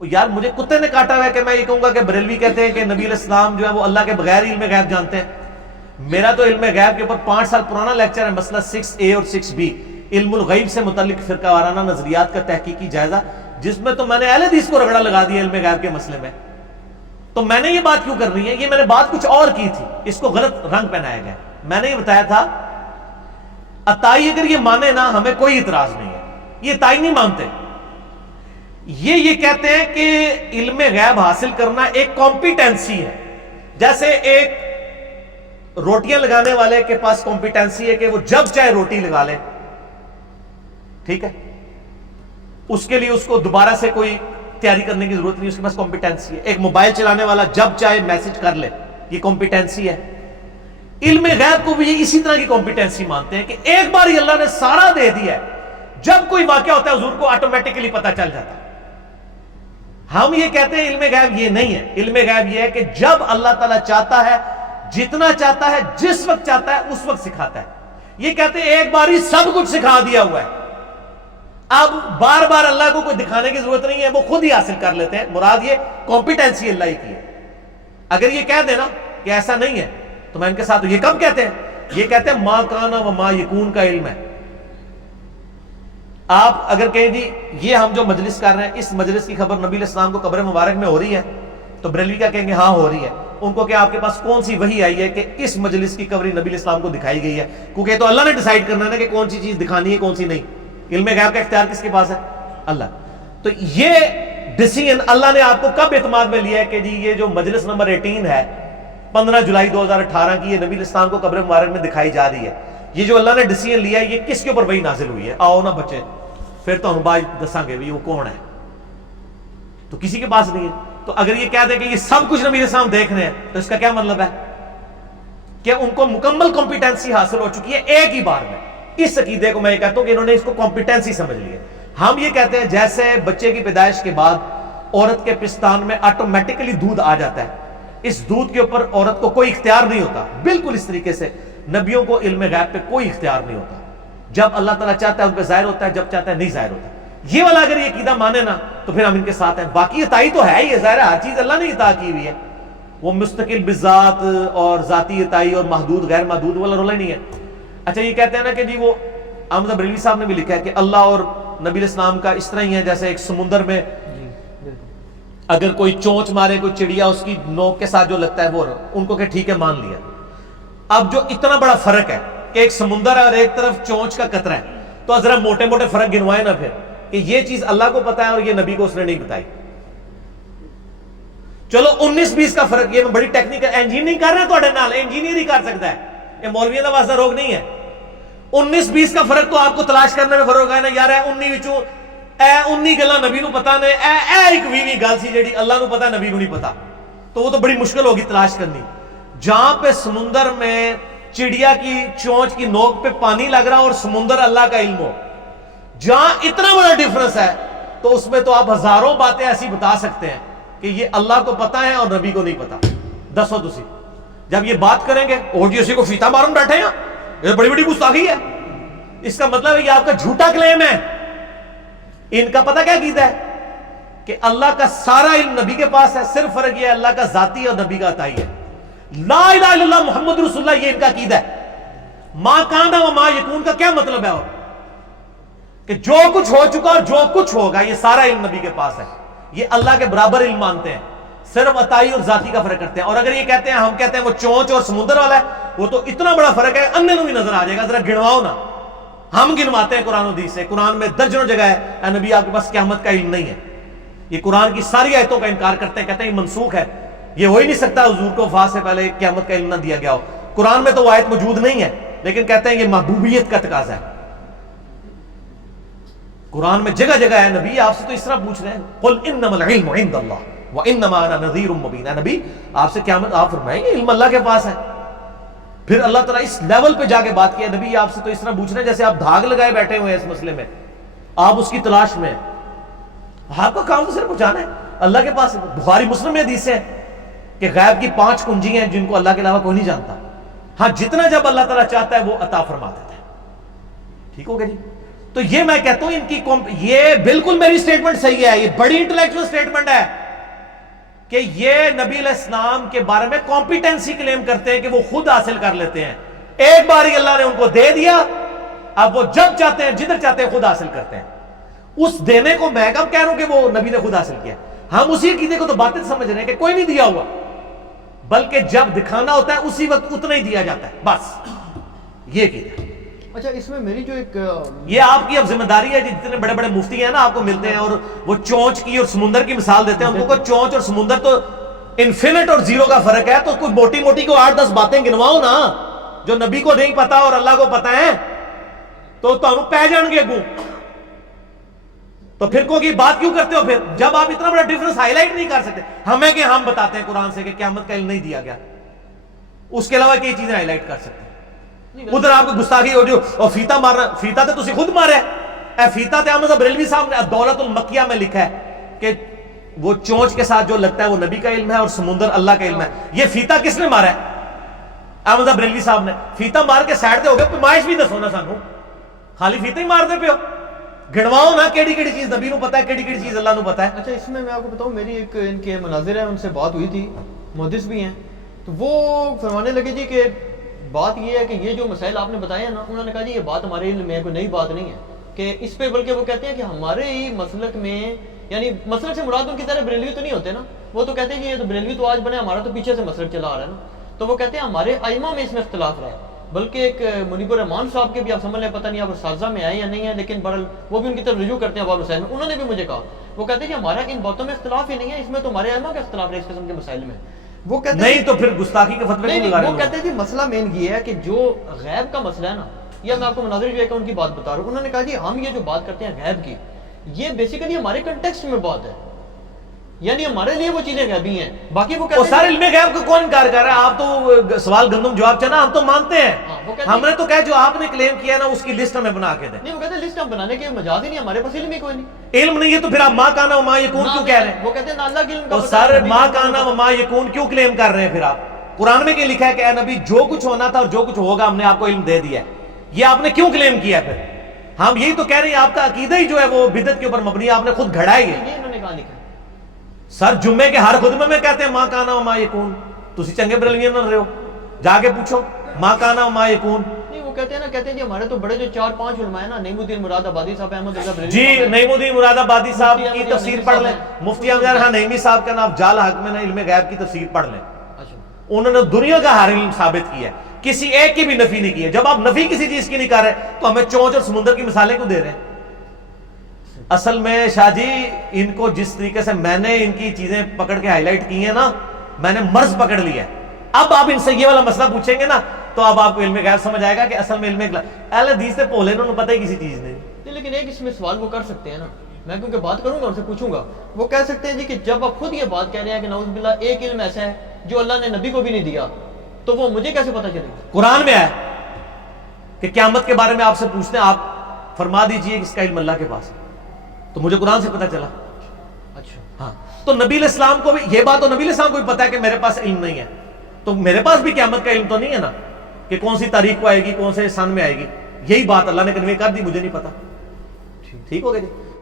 یار مجھے کتے نے کاٹا ہوا ہے کہ میں یہ کہوں گا کہ بریلوی کہتے ہیں کہ نبی علیہ السلام جو ہے وہ اللہ کے بغیر علم غیب جانتے ہیں. میرا تو علم غیب کے اوپر 5 سال پرانا لیکچر ہے، مسئلہ 6A اور 6B، علم الغیب سے متعلق فرقہ وارانہ نظریات کا تحقیقی جائزہ، جس میں تو میں نے اہل حدیث کو رگڑا لگا دیا علم غیب کے مسئلے میں. تو میں نے یہ بات کیوں کر رہی ہے؟ یہ میں نے بات کچھ اور کی تھی، اس کو غلط رنگ پہنایا گیا. میں نے یہ بتایا تھا عطائی اگر یہ مانے نا ہمیں کوئی اعتراض نہیں ہے، یہ عطائی نہیں مانتے. یہ کہتے ہیں کہ علم غیب حاصل کرنا ایک کمپیٹنسی ہے، جیسے ایک روٹیاں لگانے والے کے پاس کمپیٹنسی ہے کہ وہ جب چاہے روٹی لگا لے، ٹھیک ہے، اس کے لیے اس کو دوبارہ سے کوئی تیاری کرنے کی ضرورت نہیں، اس کے پاس کمپیٹنسی ہے. ایک موبائل چلانے والا جب چاہے میسج کر لے، یہ کمپیٹنسی ہے. علم غیب کو بھی یہ اسی طرح کی کمپیٹنسی مانتے ہیں کہ ایک بار ہی اللہ نے سارا دے دیا ہے، جب کوئی واقعہ ہوتا ہے حضور کو آٹومیٹکلی پتہ چل جاتا ہے. ہم یہ کہتے ہیں علم غیب یہ نہیں ہے. علم غیب یہ ہے کہ جب اللہ تعالیٰ چاہتا ہے، جتنا چاہتا ہے، جس وقت چاہتا ہے اس وقت سکھاتا ہے. یہ کہتے ہیں ایک بار ہی سب کچھ سکھا دیا ہوا ہے، اب بار بار اللہ کو کوئی دکھانے کی ضرورت نہیں ہے، وہ خود ہی حاصل کر لیتے ہیں. مراد یہ کمپیٹنسی اللہ کی ہے. اگر یہ کہہ دینا کہ ایسا نہیں ہے تو میں ان کے ساتھ، یہ کب کہتے ہیں؟ یہ کہتے ہیں ما کانا و ما یکون کا علم ہے. آپ اگر کہیں جی یہ ہم جو مجلس کر رہے ہیں اس مجلس کی خبر نبی علیہ السلام کو قبر مبارک میں ہو رہی ہے، تو بریلوی کیا کہیں گے؟ ہاں ہو رہی ہے. ان کو کیا آپ کے پاس کون سی وحی آئی ہے کہ اس مجلس کی کبری نبی علیہ السلام کو دکھائی گئی ہے؟ کیونکہ تو اللہ نے ڈیسائیڈ کرنا ہے نا کہ کون سی چیز دکھانی ہے کون سی نہیں. علم غیب کا اختیار کس کے پاس ہے؟ اللہ. تو یہ ڈیسیژن اللہ نے آپ کو کب اعتماد میں لیا ہے کہ جی یہ جو مجلس نمبر 18 ہے 15 جولائی 2018 کی، یہ نبی علیہ السلام کو قبر مبارک میں دکھائی جا رہی ہے. یہ جو اللہ نے ڈیسیژن لیا ہے یہ کس کے اوپر وحی نازل ہوئی ہے؟ آؤ نا بچے پھر تو ہم باج دساں گے بھی وہ کون ہے. تو کسی کے پاس نہیں ہے. تو اگر یہ کہہ دیں کہ یہ سب کچھ نبی علیہ السلام دیکھ رہے ہیں تو اس کا کیا مطلب ہے؟ کہ ان کو مکمل کمپیٹنسی حاصل ہو چکی ہے ایک ہی بار میں. اس عقیدے کو میں یہ کہتا ہوں کہ انہوں نے اس کو کمپیٹنسی سمجھ لی ہے. ہم یہ کہتے ہیں جیسے بچے کی پیدائش کے بعد عورت کے پستان میں آٹومیٹکلی دودھ آ جاتا ہے، اس دودھ کے اوپر عورت کو کوئی اختیار نہیں ہوتا، بالکل اس طریقے سے نبیوں کو علم غیب پہ کوئی اختیار نہیں ہوتا. جب اللہ تعالیٰ چاہتا ہے ان پہ ظاہر ہوتا ہے، جب چاہتا ہے نہیں ظاہر ہوتا. یہ والا اگر یہ عقیدہ مانے نا تو پھر ہم ان کے ساتھ ہیں. باقی عطائی تو ہے ہی ہے، ظاہر ہے ہر چیز اللہ نے عطا کی ہوئی ہے، وہ مستقل بذات اور ذاتی عطائی اور محدود غیر محدود والا رولا ہی نہیں ہے. اچھا یہ کہتے ہیں نا کہ جی وہ احمد بریلوی صاحب نے بھی لکھا ہے کہ اللہ اور نبی علیہ السلام کا اس طرح ہی ہے جیسے ایک سمندر میں اگر کوئی چونچ مارے کوئی چڑیا اس کی نوک کے ساتھ جو لگتا ہے وہ، ان کو کہ ٹھیک ہے مان لیا. اب جو اتنا بڑا فرق ہے کہ ایک سمندر ہے اور ایک طرف چونچ کا قطرہ ہے، تو ذرا موٹے موٹے فرق گنوائے نا پھر کہ یہ چیز اللہ کو پتا ہے اور یہ نبی کو اس نے نہیں بتائی. چلو 19-20 کا فرق، یہ میں بڑی ٹیکنیکل انجینئرنگ کر رہے ہیں تھوڑے نال، انجینئر ہی کر سکتا ہے، یہ مولویوں کا واسطہ روگ نہیں ہے. 19-20 کا فرق تو آپ کو تلاش کرنے میں فرق ہے نا یار. 19 گلاں نبی نو پتا نے، ایک 20 گل سی جیڑی اللہ نو پتا نبی نو نہیں پتا، تو وہ تو بڑی مشکل ہوگی تلاش کرنی. جہاں پہ سمندر میں چڑیا کی چونچ کی نوک پہ پانی لگ رہا اور سمندر اللہ کا علم ہو، جہاں اتنا بڑا ڈیفرنس ہے، تو اس میں تو آپ ہزاروں باتیں ایسی بتا سکتے ہیں کہ یہ اللہ کو پتا ہے اور نبی کو نہیں پتا. دسو تسی جب یہ بات کریں گے اور جی اسی کو فیتا مارن بیٹھے ہیں، یہ بڑی بڑی گستاخی ہے. اس کا مطلب ہے یہ آپ کا جھوٹا کلیم ہے. ان کا پتہ کیا عقیدہ ہے کہ اللہ کا سارا علم نبی کے پاس ہے، صرف فرق یہ ہے اللہ کا ذاتی اور نبی کا عطائی ہے. لا الہ الا اللہ محمد رسول اللہ، یہ ان کا عقیدہ ہے. ما کانا و ما یکون کا کیا مطلب ہے؟ اور کہ جو کچھ ہو چکا اور جو کچھ ہوگا یہ سارا علم نبی کے پاس ہے. یہ اللہ کے برابر علم مانتے ہیں، صرف عطائی اور ذاتی کا فرق کرتے ہیں. اور اگر یہ کہتے ہیں، ہم کہتے ہیں وہ چونچ اور سمندر والا ہے، وہ تو اتنا بڑا فرق ہے اندھے کو بھی نظر آ جائے گا. ذرا گنواؤ نا. ہم گنواتے ہیں قرآن و حدیث سے. قرآن میں درجنوں جگہ ہے اے نبی آپ کے پاس قیامت کا علم نہیں ہے. یہ قرآن کی ساری آیتوں کا انکار کرتے ہیں، کہتے ہیں یہ منسوخ ہے، یہ ہو ہی نہیں سکتا حضور کو وفات سے پہلے قیامت کا علم نہ دیا گیا ہو. قرآن میں تو وہ آیت موجود نہیں ہے، لیکن کہتے ہیں یہ محبوبیت کا تقاضا ہے. قرآن میں جگہ جگہ ہے نبی آپ سے تو اس طرح پوچھ رہے ہیں قل انما العلم عند اللہ وانما انا نذیر مبین. نبی آپ سے قیامت آپ فرمائیں گے علم اللہ کے پاس ہے. پھر اللہ تعالیٰ اس لیول پہ جا کے بات کیا، نبی آپ سے تو اس طرح پوچھ رہے ہیں جیسے آپ دھاگ لگائے بیٹھے ہوئے ہیں اس مسئلے میں، آپ اس کی تلاش میں. آپ کا کام تو صرف پہنچانا ہے اللہ کے پاس. بخاری مسلم میں حدیث ہے کہ غیب کی 5 کنجی ہیں جن کو اللہ کے علاوہ کوئی نہیں جانتا. ہاں جتنا جب اللہ تعالیٰ چاہتا ہے وہ عطا فرما دیتا ہے. ٹھیک ہو گیا جی. تو یہ میں کہتا ہوں ان کی یہ بالکل میری سٹیٹمنٹ صحیح ہے, یہ بڑی انٹلیکچوئل سٹیٹمنٹ ہے کہ یہ نبی علیہ السلام کے بارے میں کمپیٹنسی کلیم کرتے ہیں کہ وہ خود حاصل کر لیتے ہیں. ایک بار ہی اللہ نے ان کو دے دیا, اب وہ جب چاہتے ہیں جدھر چاہتے ہیں خود حاصل کرتے ہیں. اس دینے کو میں کب کہہ رہا ہوں کہ وہ نبی نے خود حاصل کیا؟ ہم اسی عقیدے کو تو باطل سمجھ رہے ہیں کہ کوئی نہیں دیا ہوا, بلکہ جب دکھانا ہوتا ہے اسی وقت اتنا ہی دیا جاتا ہے, بس یہ عقیدہ. اچھا اس میں میری جو ایک یہ آپ کی اب ذمہ داری ہے, جتنے بڑے بڑے مفتی ہیں نا آپ کو ملتے ہیں اور وہ چونچ کی اور سمندر کی مثال دیتے ہیں, ان کو چونچ اور سمندر تو انفینٹ اور زیرو کا فرق ہے, تو کوئی موٹی موٹی کو 8-10 باتیں گنواؤ نا جو نبی کو نہیں پتا اور اللہ کو پتا ہے, تو تمہیں پہ جان گے گوں. تو پھر کو کی بات کیوں کرتے ہو پھر, جب آپ اتنا بڑا ڈیفرنس ہائی لائٹ نہیں کر سکتے؟ ہمیں کہ ہم بتاتے ہیں قرآن سے کہ قیامت کا علم نہیں دیا گیا, اس کے علاوہ کئی چیزیں ہائی لائٹ کر سکتے ہیں. ادھر آپ کو گستاخی ہو جو اور فیتا مارنا, فیتا تے تسی خود مارے اے فیتا تے احمد بریلوی صاحب نے دولت المکیہ میں لکھا ہے کہ وہ چونچ کے ساتھ جو لگتا ہے وہ نبی کا علم ہے اور سمندر اللہ کا علم ہے. یہ فیتا کس نے مارا ہے؟ احمد بریلوی صاحب نے. فیتا مار کے سائڈ دے ہو گئے, پیمائش بھی دسو نا سانو, خالی فیتا ہی مار دے پہ ہو, گھڑواؤ نا کیڑی کیڑی چیز نبی نو پتا ہے, کیڑی کیڑی چیز اللہ نو پتا ہے. اچھا اس میں آپ کو بتاؤں, میری ایک ان کے مناظر ہے, ان سے بات ہوئی تھی, محدث بھی ہیں, تو وہ فرمانے لگے جی کہ بات یہ ہے کہ یہ جو مسائل آپ نے بتائے ہیں نا, انہوں نے کہا جی یہ بات ہمارے علم میں کوئی نئی بات نہیں ہے کہ اس پہ, بلکہ وہ کہتے ہیں کہ ہمارے ہی مسلک میں, یعنی مسلک سے مراد ان کی طرح بریلوی تو نہیں ہوتے نا, وہ تو کہتے ہیں کہ یہ تو بریلوی تو آج بنے, ہمارا تو پیچھے سے مسلک چلا آ رہا ہے نا. تو وہ کہتے ہیں ہمارے ائمہ میں اس میں اختلاف رہا ہے, بلکہ ایک منیب الرحمان صاحب کے بھی آپ سمجھ لیں, پتہ نہیں آپ سازہ میں آئے یا نہیں ہے, لیکن بہرحال وہ بھی ان کی طرف رجوع کرتے ہیں باب مسائل میں. انہوں نے بھی مجھے کہا, وہ کہتے ہیں کہ ہمارا ان باتوں میں اختلاف ہی نہیں ہے, اس میں تو ہمارے ائمہ کا اختلاف ہے اس قسم کے مسائل میں. وہ کہتے نہیں تو پھر گستاخی کے فتوے کیوں لگا رہے ہیں؟ وہ کہتے ہیں جی مسئلہ مین یہ ہے کہ جو غیب کا مسئلہ ہے نا, یا میں آپ کو مناظر جو ہے کہ ان کی بات بتا رہا ہوں, انہوں نے کہا جی ہم یہ جو بات کرتے ہیں غیب کی, یہ بیسیکلی ہمارے کنٹیکسٹ میں بات ہے, یعنی ہمارے لیے وہ چیزیں غیبی ہیں. باقی وہ کہتے ہیں سارے علم غیب کو کون انکار کر رہا ہے؟ آپ تو سوال گندم جواب چنا, ہم تو مانتے ہیں, ہم نے تو کہا جو آپ نے کلیم کیا نا اس کی لسٹ ہمیں بنا کے دیں. نہیں, وہ کہتے ہیں لسٹ ہم بنانے کے مجاز ہی نہیں, ہمارے پاس علم ہی کوئی نہیں. علم نہیں ہے تو پھر آپ ماں کانا و ماں یکون کیوں کہہ رہے ہیں؟ وہ کہتے ہیں اللہ کے علم کا, وہ سارے ماں کانا و ماں یکون کیوں کلیم کر رہے ہیں پھر آپ؟ قرآن میں کیا لکھا ہے کہ اے نبی جو کچھ ہونا تھا اور جو کچھ ہوگا ہم نے آپ کو علم دے دیا ہے, یہ آپ نے کیوں کلیم کیا پھر؟ ہم یہی تو کہہ رہے ہیں آپ کا عقیدہ ہی جو ہے وہ بدعت کے اوپر مبنی ہے, آپ نے خود گھڑا ہی ہے. یہ انہوں نے کہا لکھا ہے سر جمعے کے ہر خطبے میں کہتے ہیں ماں کانا و ماں یکون, تسی چنگے بریلویاں نہ رہے ہو, جا کے پوچھو ماں کانا و ماں یکون. نہیں, وہ کہتے ہیں نا, کہتے ہیں جی ہمارے تو بڑے جو 4-5 علماء ہیں نا, نعیم الدین مراد آبادی صاحب, احمد رضا بریلوی جی نعیم الدین مراد آبادی صاحب کی تفسیر پڑھ لیں, مفتی احمد رضا نعیمی صاحب کا نام جال حق میں علم غیب کی تفسیر پڑھ لیں. انہوں نے دنیا کا ہر علم ثابت کیا ہے, کسی ایک کی بھی نفی نہیں کی ہے. جب آپ نفی کسی چیز کی نہیں کر رہے تو ہمیں چونچ اور سمندر کی مثالیں کیوں دے رہے ہیں؟ اصل میں شاہ جی ان کو جس طریقے سے میں نے ان کی چیزیں پکڑ کے ہائی لائٹ کی ہیں نا, میں نے مرض پکڑ لیا ہے. اب آپ ان سے یہ والا مسئلہ پوچھیں گے نا تو اب آپ کو علم غیب سمجھ آئے گا کہ اصل میں علم اہل حدیث سے پولے انہوں نے پتہ ہی کسی چیز نہیں. لیکن ایک اس میں سوال وہ کر سکتے ہیں نا, میں کیونکہ بات کروں گا ان سے پوچھوں گا, وہ کہہ سکتے ہیں جی کہ جب آپ خود یہ بات کہہ رہے ہیں کہ نعوذ باللہ ایک علم ایسا ہے جو اللہ نے نبی کو بھی نہیں دیا, تو وہ مجھے کیسے پتہ چلے گا؟ قرآن میں ہے کہ قیامت کے بارے میں آپ سے پوچھتے ہیں, آپ فرما دیجئے کہ اس کا علم اللہ کے پاس ہے, تو مجھے قرآن سے پتہ چلا. اچھا ہاں, تو نبی علیہ السلام کو بھی یہ بات, تو نبی علیہ السلام کو بھی پتا ہے کہ میرے پاس علم نہیں ہے, تو میرے پاس بھی قیامت کا علم تو نہیں ہے نا کہ کون سی تاریخ کو آئے گی, کون سے سن میں آئے گی. یہی بات اللہ نے کنوے کر دی, مجھے نہیں پتا. ٹھیک ہو گیا جی.